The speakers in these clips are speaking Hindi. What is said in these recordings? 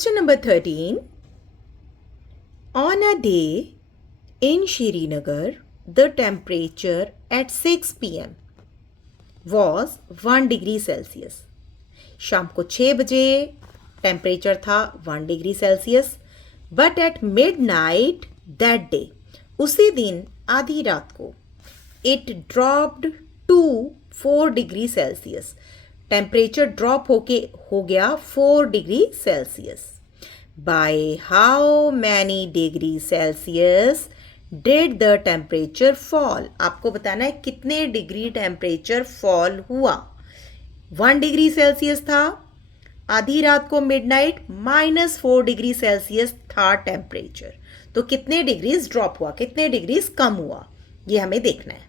Question number 13. On a day in Srinagar, the temperature at 6 p.m. was 1 degree Celsius. शाम को 6 बजे टेम्परेचर था 1 degree Celsius. But at midnight that day, उसी दिन आधी रात को, it dropped to 4 degree Celsius. Temperature drop हो गया 4 degree Celsius. By how many degree Celsius did the temperature fall? आपको बताना है कितने डिग्री टेम्परेचर फॉल हुआ. 1 डिग्री सेल्सियस था आधी रात को, मिडनाइट -4 डिग्री सेल्सियस था टेम्परेचर. तो कितने डिग्रीज ड्रॉप हुआ, कितने डिग्रीज कम हुआ, ये हमें देखना है.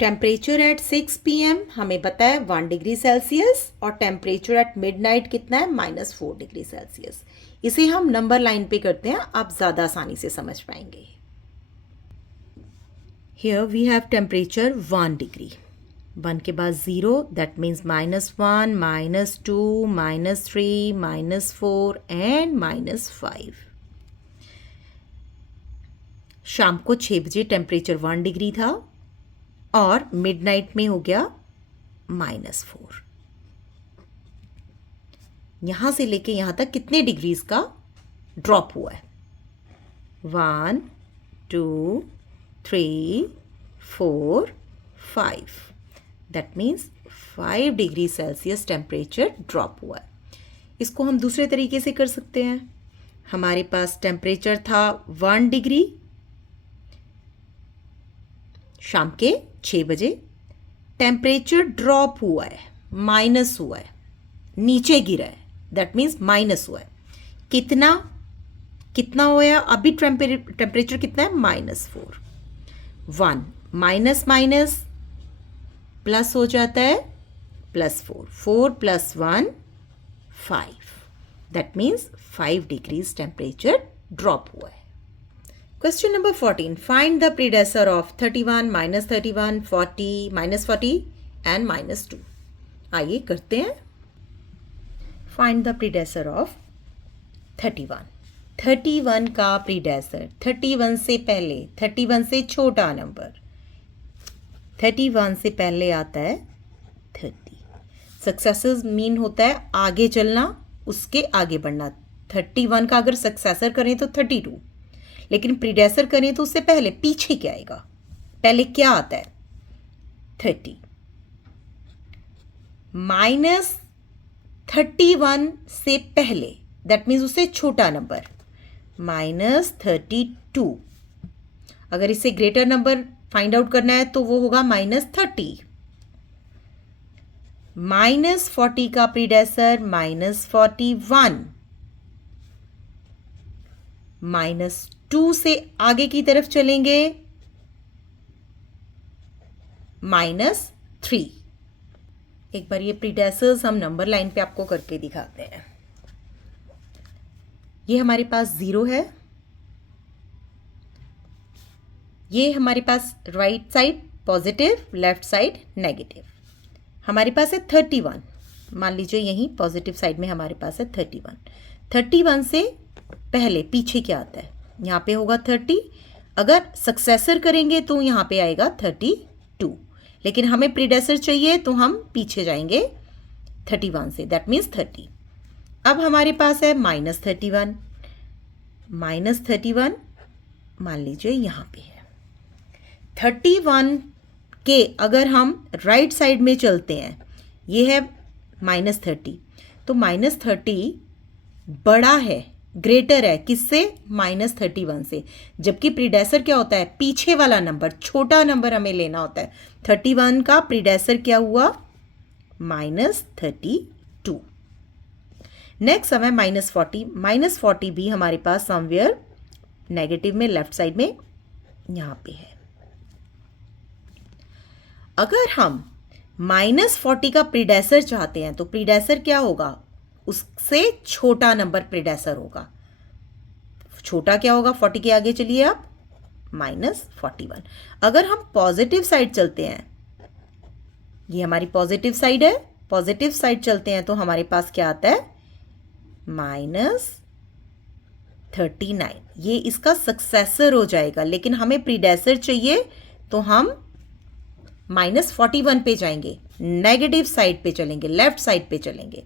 टेम्परेचर एट 6 PM हमें पता है 1 डिग्री सेल्सियस, और टेम्परेचर एट मिडनाइट कितना है, -4 डिग्री सेल्सियस. इसे हम नंबर लाइन पे करते हैं, आप ज़्यादा आसानी से समझ पाएंगे. Here we have temperature 1 degree. 1 के बाद 0, दैट मीन्स -1, -2, -3, -4 एंड -5. शाम को 6 बजे टेम्परेचर 1 डिग्री था और मिडनाइट में हो गया -4. यहां से लेके यहां तक कितने डिग्रीज का ड्रॉप हुआ है? 1, 2, 3, 4, 5. That means 5 degree Celsius temperature drop हुआ है. इसको हम दूसरे तरीके से कर सकते हैं. हमारे पास टेम्परेचर था 1 डिग्री शाम के 6 बजे. टेम्परेचर ड्रॉप हुआ है, माइनस हुआ है, नीचे गिरा है, दैट मीन्स माइनस हुआ है. कितना हुआ? अभी टेम्परेचर कितना है? -4. 1 माइनस माइनस प्लस हो जाता है +4. 4 + 1 5. That means 5 degrees temperature drop हुआ है. Question number 14. Find the predecessor of 31, -31, 40, -40 and -2. आइए करते हैं. Find the predecessor of 31. 31 का प्रीडेसर, 31 से पहले, 31 से छोटा नंबर, 31 से पहले आता है 30. सक्सेसर मीन होता है आगे चलना, उसके आगे बढ़ना. 31 का अगर सक्सेसर करें तो 32, लेकिन प्रीडेसर करें तो उससे पहले, पीछे क्या आएगा? पहले क्या आता है? 30. -31 से पहले, दैट मीन्स उससे छोटा नंबर, -32. अगर इससे ग्रेटर नंबर फाइंड आउट करना है तो वो होगा -30. -40 का प्रीडेसर -41. -2 से आगे की तरफ चलेंगे, -3. एक बार ये प्रीडेसर्स हम नंबर लाइन पे आपको करके दिखाते हैं. ये हमारे पास 0 है, ये हमारे पास right side positive, left side negative. हमारे पास है 31. मान लीजिए यहीं पॉजिटिव साइड में हमारे पास है 31. 31 से पहले पीछे क्या आता है? यहाँ पे होगा 30. अगर सक्सेसर करेंगे तो यहाँ पे आएगा 32, लेकिन हमें प्रीडेसर चाहिए तो हम पीछे जाएंगे 31 से, दैट मीन्स 30. अब हमारे पास है -31. -31 मान लीजिए यहाँ पे है. 31 के अगर हम राइट साइड में चलते हैं, ये है -30, तो -30 बड़ा है, ग्रेटर है किससे? -31 से. जबकि प्रीडेसर क्या होता है? पीछे वाला नंबर, छोटा नंबर हमें लेना होता है. 31 का प्रीडेसर क्या हुआ? -32. नेक्स्ट समय -40. -40 भी हमारे पास समवेयर नेगेटिव में, लेफ्ट साइड में यहाँ पे है. अगर हम -40 का प्रीडेसर चाहते हैं तो प्रीडेसर क्या होगा? उससे छोटा नंबर प्रीडेसर होगा. छोटा क्या होगा? 40 के आगे चलिए आप, -41. अगर हम पॉजिटिव साइड चलते हैं, ये हमारी पॉजिटिव साइड है, पॉजिटिव साइड चलते हैं तो हमारे पास क्या आता है? माइनस 39, ये इसका सक्सेसर हो जाएगा, लेकिन हमें प्रीडेसर चाहिए तो हम -41 पे जाएंगे, नेगेटिव साइड पे चलेंगे, लेफ्ट साइड पे चलेंगे।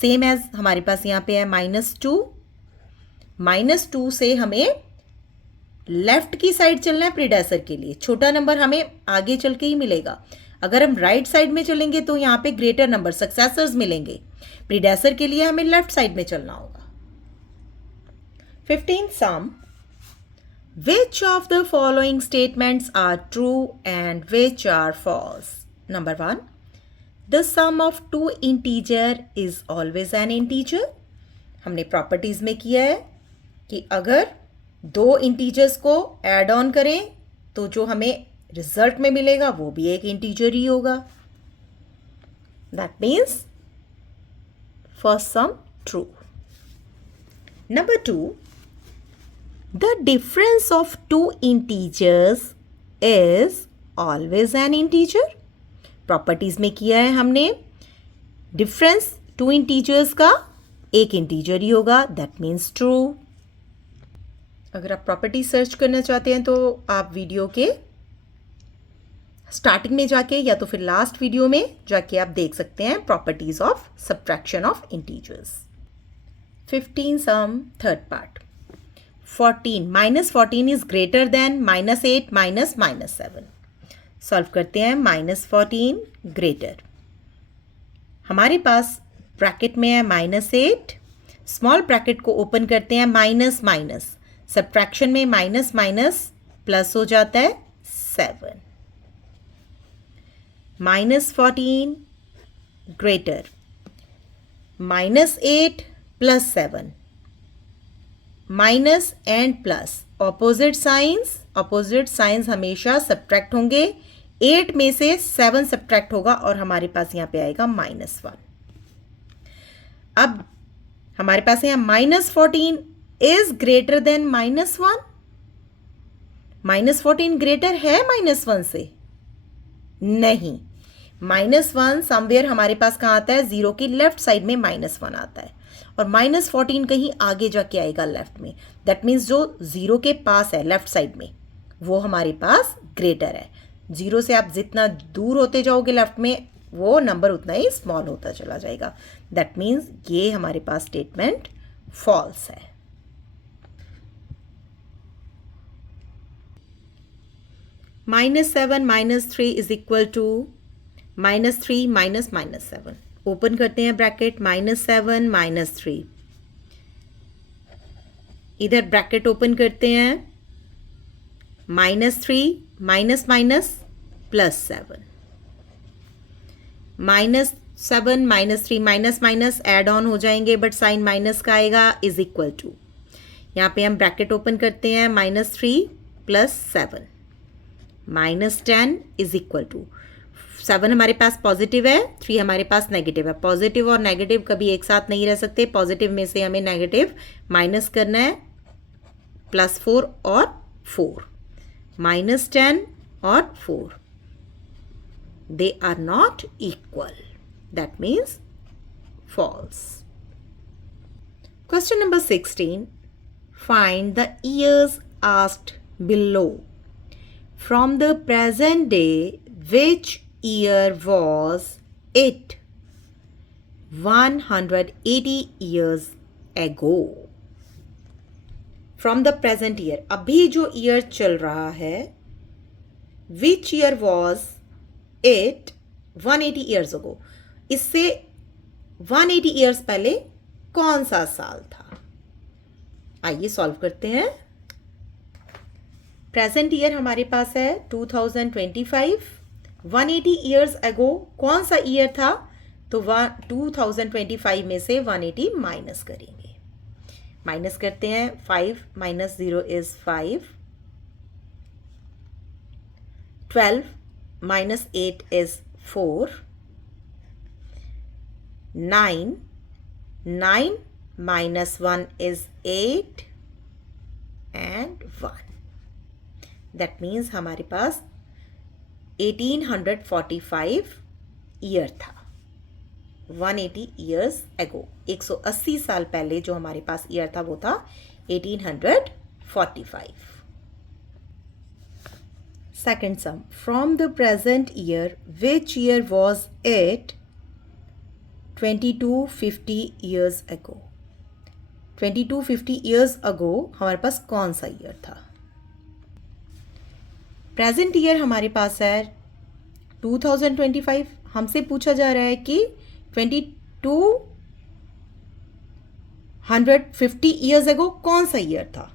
सेम एज हमारे पास यहाँ पे है -2 से हमें लेफ्ट की साइड चलना है प्रीडेसर के लिए। छोटा नंबर हमें आगे चल के ही मिलेगा। अगर हम राइट साइड में चलेंगे तो यहाँ पे ग्रेटर नंबर सक्सेसर्स मिलेंगे। प्रीडेसर के लिए हमें लेफ्ट साइड में चलना होगा। 15th sum. Which of the following statements are true and which are false? Number 1. The sum of two integer is always an integer. हमने प्रॉपर्टीज में किया है कि अगर दो इंटीजर्स को ऐड ऑन करें तो जो हमें रिजल्ट में मिलेगा वो भी एक इंटीजर ही होगा। That means first sum true. Number 2. The difference of two integers is always an integer. Properties में किया है हमने, डिफरेंस टू इंटीजर्स का एक इंटीजर ही होगा। That means true. अगर आप प्रॉपर्टी सर्च करना चाहते हैं तो आप वीडियो के स्टार्टिंग में जाके या तो फिर लास्ट वीडियो में जाके आप देख सकते हैं properties of subtraction of integers. 15 sum third part. 14 -14 is greater than -8 -7। Solve करते हैं। -14 ग्रेटर, हमारे पास ब्रैकेट में है -8, स्मॉल ब्रैकेट को ओपन करते हैं, माइनस माइनस, सब्ट्रैक्शन में माइनस माइनस प्लस हो जाता है 7। -14 greater, -8 + 7, minus and plus, opposite science हमेशा सब्ट्रैक्ट होंगे। 8 में से 7 सब्ट्रैक्ट होगा और हमारे पास यहाँ पे आएगा -1। अब हमारे पास यहाँ -14 इज ग्रेटर देन -1। -14 ग्रेटर है -1 से? नहीं। -1 समवेयर हमारे पास कहाँ आता है? 0 की लेफ्ट साइड में -1 आता है और -14 कहीं आगे जाके आएगा लेफ्ट में। दैट मीन्स जो 0 के पास है लेफ्ट साइड में वो हमारे पास ग्रेटर है। 0 से आप जितना दूर होते जाओगे लेफ्ट में वो नंबर उतना ही स्मॉल होता चला जाएगा। दैट मीन्स ये हमारे पास स्टेटमेंट फॉल्स है। -7 - 3 इज इक्वल टू -3 - -7। ओपन करते हैं ब्रैकेट, -7 - 3, इधर ब्रैकेट ओपन करते हैं, -3 minus minus +7, -7 - 3 minus minus add on हो जाएंगे बट साइन माइनस का आएगा, इज इक्वल टू, यहाँ पे हम ब्रैकेट ओपन करते हैं, -3 + 7 -10 इज इक्वल टू, 7 हमारे पास पॉजिटिव है, 3 हमारे पास नेगेटिव है। पॉजिटिव और नेगेटिव कभी एक साथ नहीं रह सकते। पॉजिटिव में से हमें नेगेटिव माइनस करना है, +4 और 4, -10 और 4, they are not equal, that means false. Question number 16, find the years asked below from the present day, which year was it 180 years ago? From the present year, अभी जो ईयर चल रहा है, which year was it 180 years ago, इससे 180 years पहले कौन सा साल था? आइए सॉल्व करते हैं। प्रेजेंट ईयर हमारे पास है 2025। 180 ईयर्स अगो कौन सा ईयर था? तो 2025 में से 180 माइनस करेंगे। माइनस करते हैं, 5 - 0 is 5, 12 - 8 is 4, 9 - 1 is 8 and 1। That means हमारे पास 1845 ईयर था। 180 ईयर्स एगो, 180 साल पहले जो हमारे पास ईयर था वो था 1845. Second sum, from the present year, which year was it 2250 years ago? 2250 years ago हमारे पास कौन सा ईयर था? प्रेजेंट ईयर हमारे पास है 2025. हमसे पूछा जा रहा है कि 2250 ईयर्स एगो कौन सा ईयर था?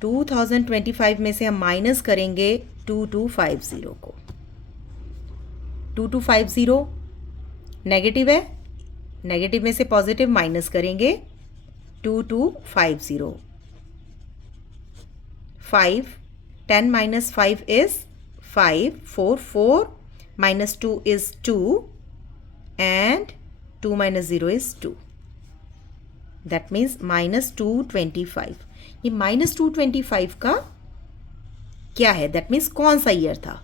2025 में से हम माइनस करेंगे 2250 को. 2250 नेगेटिव है, नेगेटिव में से पॉजिटिव माइनस करेंगे 2250. 5 10 minus 5 is 5. 4 minus 2 is 2 and 2 minus 0 is 2. That means minus 225. ये minus 225 का क्या है? That means कौन सा ईयर था?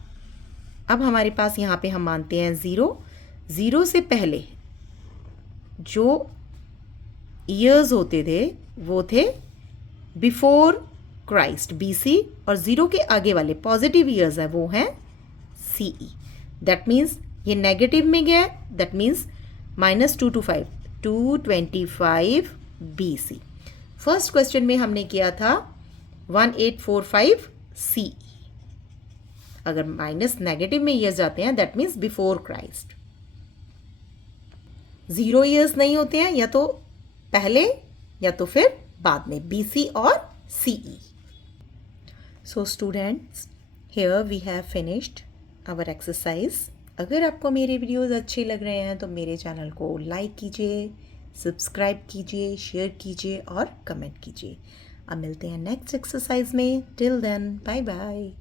अब हमारे पास यहाँ पे हम मानते हैं 0 से पहले जो ईयर्स होते थे वो थे बिफोर क्राइस्ट BC, और 0 के आगे वाले पॉजिटिव ईयर्स है वो हैं CE. दैट मीन्स ये नेगेटिव में गया, that means minus 225 BC. First question में हमने किया था 1845 CE. अगर माइनस नेगेटिव में ईयर्स जाते हैं that means before Christ. 0 years नहीं होते हैं, या तो पहले या तो फिर बाद में, BC और CE. So students, here we have finished our exercise. अगर आपको मेरे वीडियोस अच्छे लग रहे हैं तो मेरे चैनल को लाइक कीजिए, सब्सक्राइब कीजिए, शेयर कीजिए और कमेंट कीजिए. अब मिलते हैं नेक्स्ट एक्सरसाइज में. Till then bye bye.